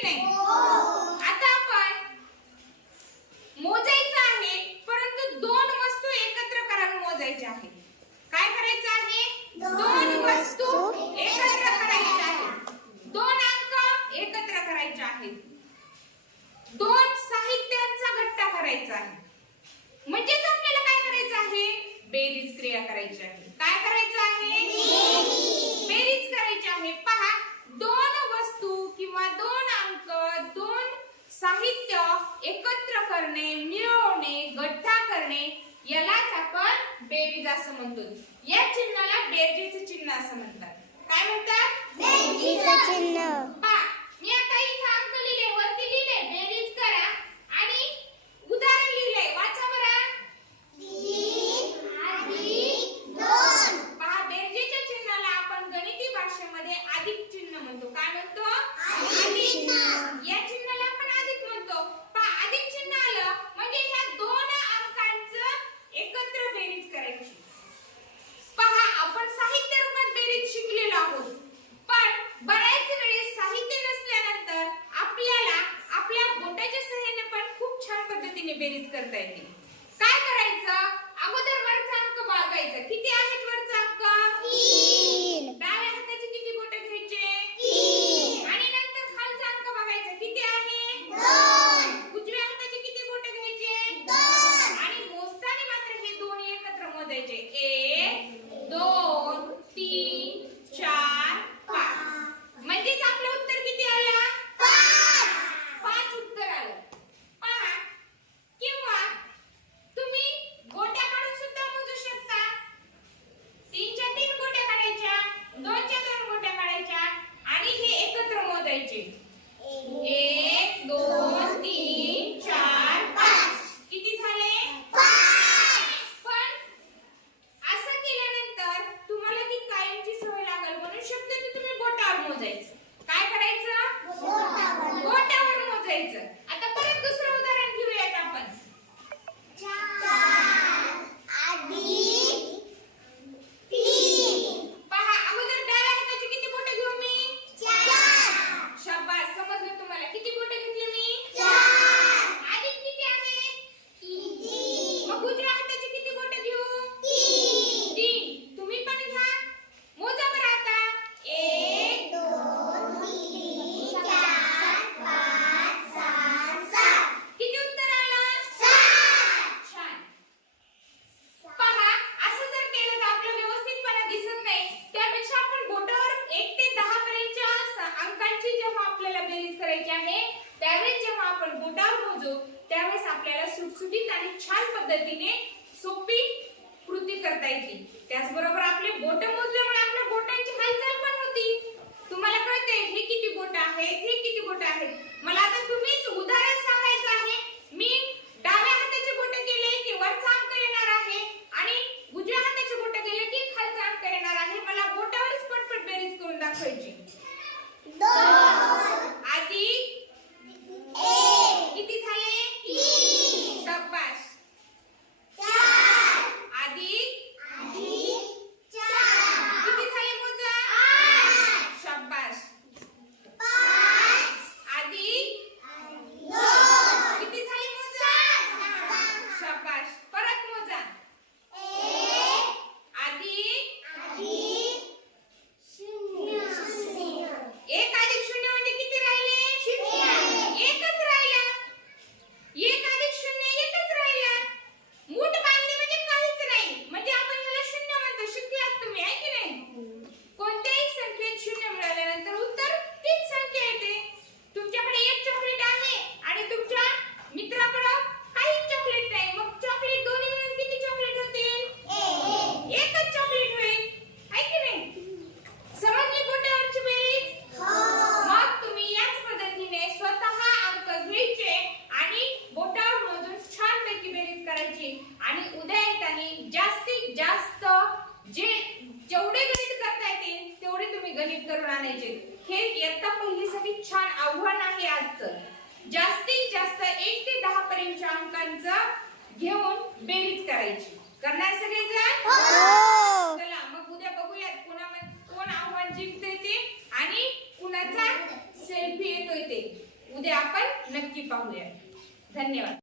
की नाही? आता आपण मोजायचं आहे परंतु दोन वस्तू एकत्र करायला मोजायच्या आहेत काय करायचं आहे? दोन वस्तू एकत्र करायच्या आहेत दोन अंक एकत्र करायचे आहेत दोन साहित्यांचा घट्टा करायचा आहे. म्हणजेच आपल्याला काय करायचं आहे? बेरीज क्रिया करायची आहे. साहित्य एकत्र करणे मिळवणे गठ्ठा करणे यालाच आपण बेरीज असं म्हणतो. या चिन्हाला बेरजेचे चिन्ह असं म्हणतात. काय म्हणतात? चिन्ह. करायची? काय करायचं? अगोदर वरचा अंक बागायचा किती आहेत वर बेरीज करायची आहे. त्यावेळेस जेव्हा आपण बोटावर मोजू त्यावेळेस आपल्याला सुटसुटीत आणि छान पद्धतीने सोपी कृती करता येईल त्याचबरोबर आपले बोट आणायचे. हे इयत्ता पहिलीसाठी छान आव्हान आहे आजचं. जास्तीत जास्त एक ते दहा पर्यंतच्या अंकांचा घेऊन बेरीज करायची. करणार सगळेजण? हो! चला मग उद्या बघूयात कोणामध्ये कोण आव्हान जिंकते ते आणि कुणाचा सेल्फी येतोय ते. उद्या आपण नक्की पाहूया धन्यवाद.